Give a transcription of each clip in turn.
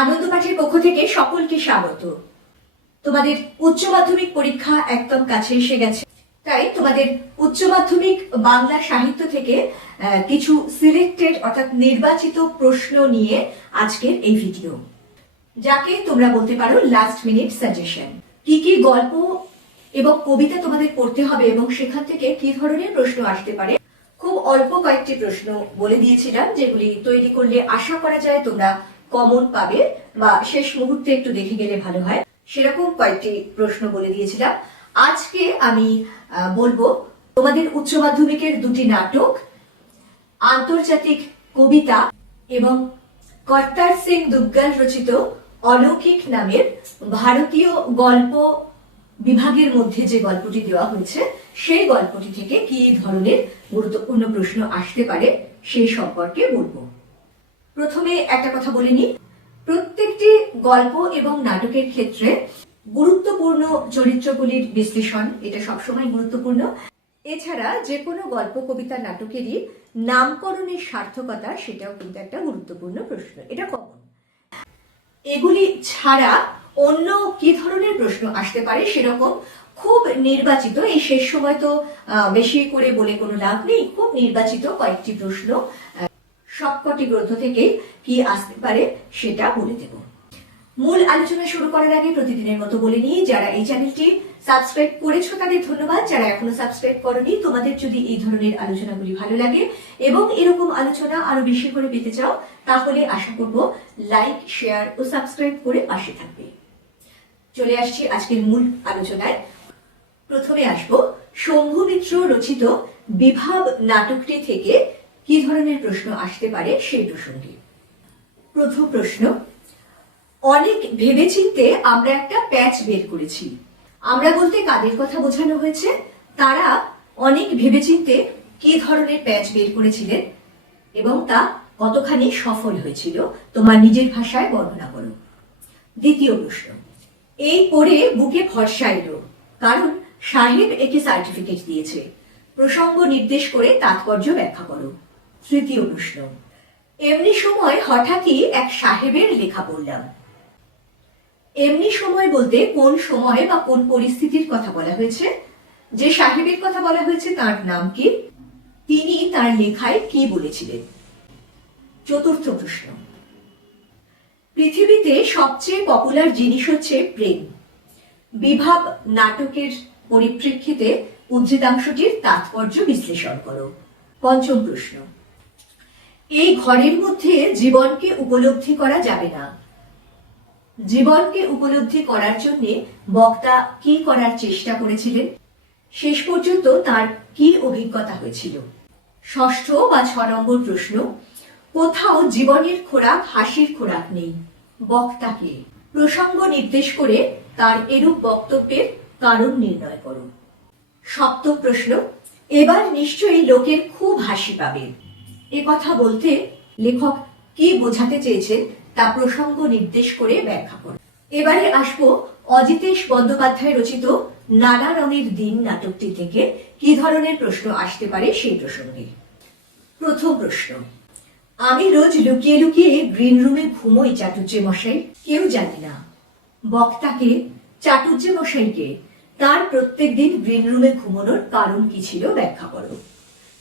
আনন্দ পাঠের পক্ষ থেকে সকলকে স্বাগত। তোমাদের উচ্চ মাধ্যমিক পরীক্ষা একদম কাছে এসে গেছে, তাই তোমাদের উচ্চ মাধ্যমিক বাংলা সাহিত্য থেকে কিছু সিলেক্টেড অর্থাৎ নির্বাচিত প্রশ্ন নিয়ে আজকের এই ভিডিও, যাকে তোমরা বলতে পারো লাস্ট মিনিট সাজেশন। কি কি গল্প এবং কবিতা তোমাদের পড়তে হবে এবং সেখান থেকে কি ধরনের প্রশ্ন আসতে পারে, খুব অল্প কয়েকটি প্রশ্ন বলে দিয়েছিলাম, যেগুলি তৈরি করলে আশা করা যায় তোমরা কমন পাবে বা শেষ মুহূর্তে একটু দেখে গেলে ভালো হয়। সেরকম কয়েকটি প্রশ্ন বলে দিয়েছিলাম। আজকে আমি বলবো তোমাদের উচ্চ মাধ্যমিকের দুটি নাটক, আন্তর্জাতিক কবিতা এবং কর্তার সিং দুগ্গাল রচিত অলৌকিক নামের ভারতীয় গল্প বিভাগের মধ্যে যে গল্পটি দেওয়া হয়েছে, সেই গল্পটি থেকে কি ধরনের গুরুত্বপূর্ণ প্রশ্ন আসতে পারে সেই সম্পর্কে বলবো। প্রথমে একটা কথা বলে নিই, প্রত্যেকটি গল্প এবং নাটকের ক্ষেত্রে গুরুত্বপূর্ণ চরিত্রগুলির বিশ্লেষণ এটা সবসময় গুরুত্বপূর্ণ। এছাড়া যে কোনো গল্প, কবিতা, নাটকেরই নামকরণের সার্থকতা সেটাও কিন্তু একটা গুরুত্বপূর্ণ প্রশ্ন, এটা কমন। এগুলি ছাড়া অন্য কি ধরনের প্রশ্ন আসতে পারে সেরকম খুব নির্বাচিত, এই শেষ সময় তো বেশি করে বলে কোনো লাভ নেই, খুব নির্বাচিত কয়েকটি প্রশ্ন সবকটি গ্রন্থ থেকে কি আসতে পারে সেটা বলে দেব। মূল আলোচনা শুরু করার আগে প্রতিদিনের মতো বলে নিই, যারা এই চ্যানেলটি সাবস্ক্রাইব করেছো তাদের ধন্যবাদ, যারা এখনো সাবস্ক্রাইব করোনি তোমাদের যদি এই ধরনের আলোচনাগুলি ভালো লাগে এবং এরকম আলোচনা আরো বেশি করে পেতে চাও, তাহলে আশা করব লাইক, শেয়ার ও সাবস্ক্রাইব করে পাশে থাকবে। চলে আসছি আজকের মূল আলোচনায়। প্রথমে আসবো শম্ভু মিত্র রচিত বিভাব নাটকটি থেকে কি ধরনের প্রশ্ন আসতে পারে সেই প্রসঙ্গে। প্রথম প্রশ্ন, অনেক ভেবেচিন্তে আমরা একটা প্যাচ বের করেছি। আমরা বলতে কাদের কথা বোঝানো হয়েছে? তারা অনেক ভেবেচিন্তে কি ধরনের প্যাচ বের করেছিলেন এবং তা কতখানি সফল হয়েছিল, তোমার নিজের ভাষায় বর্ণনা করো। দ্বিতীয় প্রশ্ন, এই পড়ে বুকে ভরসা এলো কারণ সাহেব একে সার্টিফিকেট দিয়েছে, প্রসঙ্গ নির্দেশ করে তাৎপর্য ব্যাখ্যা করো। তৃতীয় প্রশ্ন, এমনি সময় হঠাৎই এক সাহেবের লেখা পড়লাম। এমনি সময় বলতে কোন সময় বা কোন পরিস্থিতির কথা বলা হয়েছে? যে সাহেবের কথা বলা হয়েছে তার নাম কি? তিনি তার লেখায় কি বলেছিলেন? চতুর্থ প্রশ্ন, পৃথিবীতে সবচেয়ে পপুলার জিনিস হচ্ছে প্রেম। বিভাব নাটকের পরিপ্রেক্ষিতে উদ্ধৃতাংশটির তাৎপর্য বিশ্লেষণ করো। পঞ্চম প্রশ্ন, এই ঘরের মধ্যে জীবনকে উপলব্ধি করা যাবে না। জীবনকে উপলব্ধি করার জন্য বক্তা কি করার চেষ্টা করেছিলেন? শেষ পর্যন্ত তার কি অভিজ্ঞতা হয়েছিল? ষষ্ঠ বা 6 নম্বর প্রশ্ন, কোথাও জীবনের খোরাক হাসির খোরাক নেই, বক্তাকে প্রসঙ্গ নির্দেশ করে তার এরূপ বক্তব্যের কারণ নির্ণয় করো। সপ্তম প্রশ্ন, এবার নিশ্চয়ই লোকের খুব হাসি পাবে, এ কথা বলতে লেখক কি বোঝাতে চেয়েছেন তা প্রসঙ্গ নির্দেশ করে ব্যাখ্যা করো। এবারে আসবো অজিতেশ বন্দ্যোপাধ্যায় রচিত নানা রঙের দিন নাটকটি থেকে কি ধরনের প্রশ্ন আসতে পারে সেই প্রসঙ্গে। প্রথম প্রশ্ন, আমি রোজ লুকিয়ে লুকিয়ে গ্রিন রুমে ঘুমোই চাটুজ্জে মশাই, কেউ জানে না। বক্তাকে, চাটুজ্জে মশাইকে তার প্রত্যেক দিন গ্রিন রুমে ঘুমানোর কারণ কি ছিল ব্যাখ্যা করো।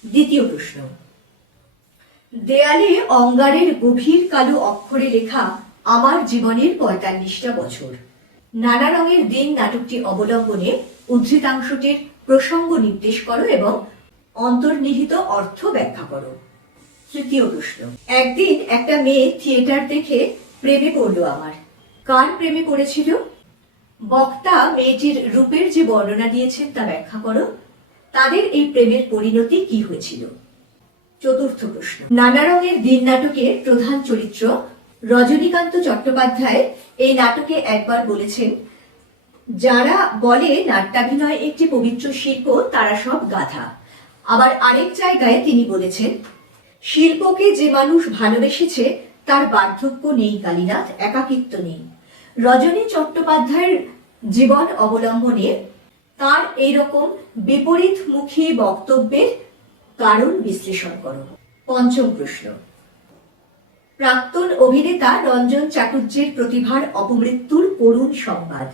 দ্বিতীয় প্রশ্ন, দেয়ালে অঙ্গারের গভীর কালো অক্ষরে লেখা আমার জীবনের 45টা বছর। নানা রঙের দিন নাটকটি অবলম্বনে উদ্ধৃতাংশটির প্রসঙ্গ নির্দেশ করো এবং অন্তর্নিহিত অর্থ ব্যাখ্যা করো। তৃতীয় প্রশ্ন, একদিন একটা মেয়ে থিয়েটার দেখে প্রেমে পড়লো আমার। কার প্রেমে পড়েছিল? বক্তা মেয়েটির রূপের যে বর্ণনা দিয়েছেন তা ব্যাখ্যা করো। তাদের এই প্রেমের পরিণতি কি হয়েছিল? চতুর্থ প্রশ্ন, নানা রঙের দিন নাটকের প্রধান চরিত্র রজনীকান্ত চট্টোপাধ্যায় এই নাটকে একবার বলেছেন, যারা বলে নাট্যাভিনয় একটি পবিত্র শিল্প তারা সব গাধা। আবার আরেক জায়গায় তিনি বলেছেন, শিল্পকে যে মানুষ ভালোবেসেছে তার বার্ধক্য নেই কালীনাথ, একাকিত্ব নেই। রজনী চট্টোপাধ্যায়ের জীবন অবলম্বনে তার এইরকম বিপরীতমুখী বক্তব্যের কারণ বিশ্লেষণ করো। পঞ্চম প্রশ্ন, প্রাক্তন অভিনেতা রঞ্জন চাটুর্যের প্রতিভার অপমৃত্যুর করুণ সংবাদ।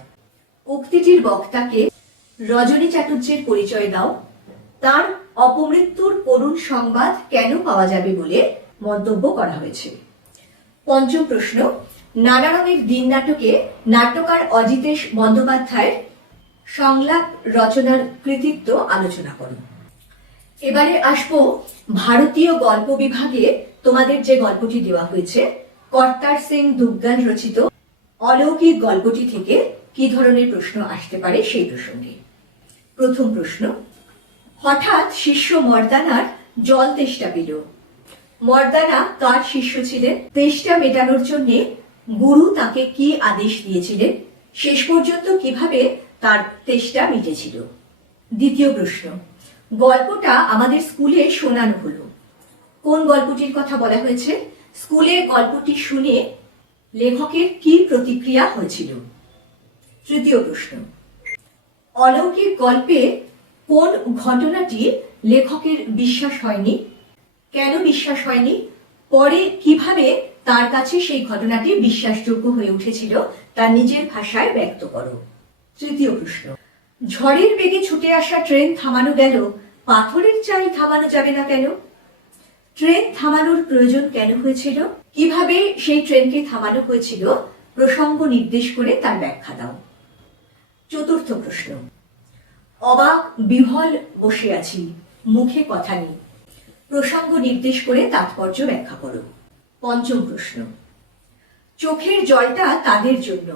উক্তিটির বক্তাকে রজনী চাটুর্যের পরিচয় দাও। তার অপমৃত্যুর করুণ সংবাদ কেন পাওয়া যাবে বলে মন্তব্য করা হয়েছে। পঞ্চম প্রশ্ন, নানা রঙের দিন নাটকে নাট্যকার অজিতেশ বন্দ্যোপাধ্যায়ের সংলাপ রচনার কৃতিত্ব আলোচনা করো। এবারে আসবো ভারতীয় গল্প বিভাগে তোমাদের যে গল্পটি দেওয়া হয়েছে, কর্তার সিং দুগ্গাল রচিত অলৌকিক গল্পটি থেকে কি ধরনের প্রশ্ন আসতে পারে সেই প্রসঙ্গে। প্রথম প্রশ্ন, হঠাৎ শিষ্য মর্দানার জল তেষ্টা পেল। মর্দানা কার শিষ্য ছিলেন? তেষ্টা মেটানোর জন্য গুরু তাকে কি আদেশ দিয়েছিলেন? শেষ পর্যন্ত কিভাবে তার তেষ্টা মিটেছিল? দ্বিতীয় প্রশ্ন, গল্পটা আমাদের স্কুলে শোনানো হলো। কোন গল্পটির কথা বলা হয়েছে? স্কুলে গল্পটি শুনে লেখকের কি প্রতিক্রিয়া হয়েছিল? তৃতীয় প্রশ্ন, অলৌকিক গল্পে কোন ঘটনাটি লেখকের বিশ্বাস হয়নি? কেন বিশ্বাস হয়নি? পরে কিভাবে তার কাছে সেই ঘটনাটি বিশ্বাসযোগ্য হয়ে উঠেছিল তা নিজের ভাষায় ব্যক্ত করো। তৃতীয় প্রশ্ন, ঝড়ের বেগে ছুটে আসা ট্রেন থামানো গেল, পাথরের চাই থামানো যাবে না কেন? ট্রেন থামানোর প্রয়োজন কেন হয়েছিল? কিভাবে সেই ট্রেনকে থামানো হয়েছিল প্রসঙ্গ নির্দেশ করে তার ব্যাখ্যা দাও। চতুর্থ প্রশ্ন, অবাক বিহ্বল বসে আছি, মুখে কথা নেই। প্রসঙ্গ নির্দেশ করে তাৎপর্য ব্যাখ্যা করো। পঞ্চম প্রশ্ন, চোখের জলটা কাদের জন্য?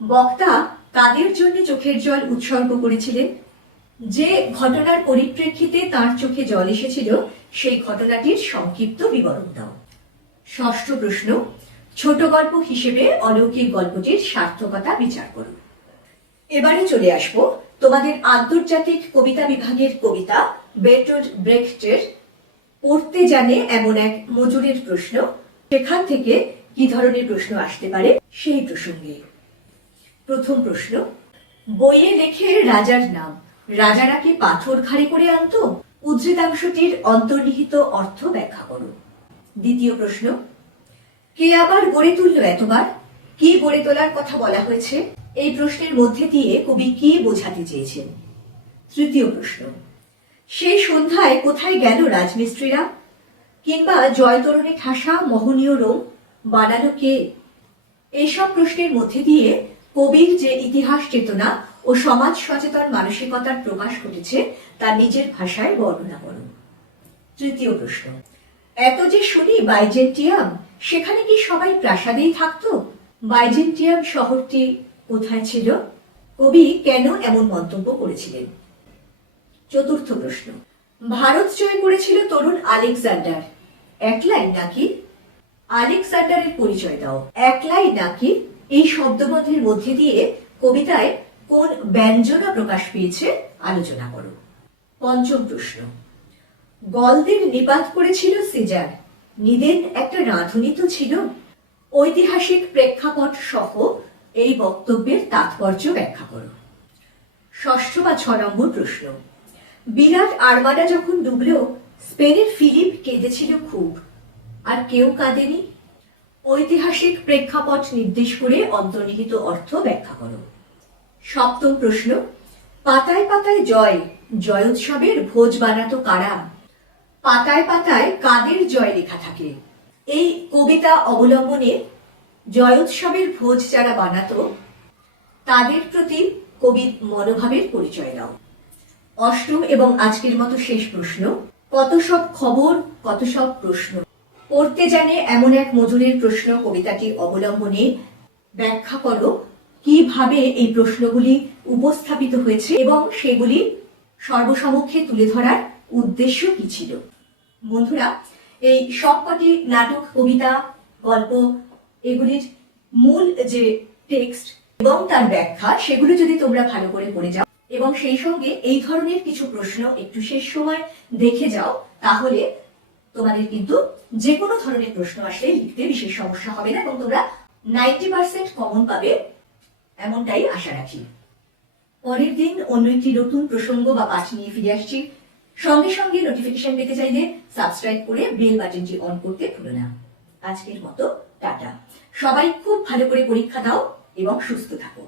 বক্তা কাদের জন্য চোখের জল উৎসর্গ করেছিলেন? যে ঘটনার পরিপ্রেক্ষিতে তার চোখে জল এসেছিল সেই ঘটনাটির সংক্ষিপ্ত বিবরণ দাও। ষষ্ঠ প্রশ্ন, ছোট গল্প হিসেবে অলৌকিক গল্পটির সার্থকতা বিচার করো। এবারে চলে আসবো তোমাদের আন্তর্জাতিক কবিতা বিভাগের কবিতা বের্টোল্ট ব্রেখটের পড়তে জানে এমন এক মজুরের প্রশ্ন। সেখান থেকে কি ধরনের প্রশ্ন আসতে পারে সেই প্রসঙ্গে। প্রথম প্রশ্ন, বইয়ে লেখে রাজার নাম, রাজারা কি পাথর ঘাড়ে করে আনতো? উদ্ধৃতাংশটির অন্তর্নিহিত অর্থ ব্যাখ্যা করো। দ্বিতীয় প্রশ্ন, কে আবার গড়ে তুলল এতবার? কি গড়ে তোলার কথা বলা হয়েছে? এই প্রশ্নের মধ্যে দিয়ে কবি কি বোঝাতে চেয়েছেন? তৃতীয় প্রশ্ন, সেই সন্ধ্যায় কোথায় গেল রাজমিস্ত্রিরা? কিংবা জয়তরণে ঠাসা মোহনীয় রোম বানালো কে? এইসব প্রশ্নের মধ্যে দিয়ে কবির যে ইতিহাস চেতনা ও সমাজ সচেতন মানসিকতার প্রকাশ ঘটেছে তা নিজের ভাষায় বর্ণনা করুন। তৃতীয় প্রশ্ন, এত যে শুনি বাইজেন্টিয়াম, সেখানে কি সবাই প্রাসাদেই থাকতো? বাইজেন্টিয়াম শহরটি কোথায় ছিল? কবি কেন এমন মন্তব্য করেছিলেন? চতুর্থ প্রশ্ন, ভারত জয় করেছিল তরুণ আলেকজান্ডার, একলাই নাকি? আলেকজান্ডারের পরিচয় দাও। একলাই নাকি এই শব্দবন্ধের মধ্যে দিয়ে কবিতায় কোন ব্যঞ্জনা প্রকাশ পেয়েছে আলোচনা করো। পঞ্চম প্রশ্ন, গলদের নিপাত করেছিল সিজার, নিদেন একটা রাঁধুনি তো ছিল। ঐতিহাসিক প্রেক্ষাপট সহ এই বক্তব্যের তাৎপর্য ব্যাখ্যা করো। ষষ্ঠ বা 6 নম্বর প্রশ্ন, বিরাট আর্মাডা যখন ডুবল, স্পেনের ফিলিপ কেঁদেছিল খুব, আর কেউ কাঁদেনি। ঐতিহাসিক প্রেক্ষাপট নির্দেশ করে অন্তর্নিহিত অর্থ ব্যাখ্যা করো। সপ্তম প্রশ্ন, পাতায় পাতায় জয়, জয়োৎসবের ভোজ বানাতো কারা? পাতায় পাতায় কাদের জয় লেখা থাকে? এই কবিতা অবলম্বনে জয়োৎসবের ভোজ যারা বানাতো তাদের প্রতি কবির মনোভাবের পরিচয় দাও। অষ্টম এবং আজকের মতো শেষ প্রশ্ন, কত সব খবর, কত সব প্রশ্ন। পড়তে জানে এমন এক মজুরের প্রশ্ন কবিতাটি অবলম্বনে ব্যাখ্যা করো কিভাবে এই প্রশ্নগুলি উপস্থাপিত হয়েছে এবং সেগুলি সর্বসমক্ষে তুলে ধরার উদ্দেশ্য কি ছিল। বন্ধুরা, এই সবকটি নাটক, কবিতা, গল্প এগুলির মূল যে টেক্সট এবং তার ব্যাখ্যা সেগুলো যদি তোমরা ভালো করে পড়ে যাও এবং সেই সঙ্গে এই ধরনের কিছু প্রশ্ন একটু শেষ সময় দেখে যাও, তাহলে তোমাদের কিন্তু যে কোনো ধরনের প্রশ্ন আসলে লিখতে বিশেষ সমস্যা হবে না এবং তোমরা 90% কমন পাবে, এমনটাই আশা রাখি। পরের দিন অন্য একটি নতুন প্রসঙ্গ বা পাঠ নিয়ে ফিরে আসছি। সঙ্গে সঙ্গে নোটিফিকেশন পেতে চাইলে সাবস্ক্রাইব করে বেল বাটনটি অন করতে ভুলো না। আজকের মতো টাটা। সবাই খুব ভালো করে পরীক্ষা দাও এবং সুস্থ থাকো।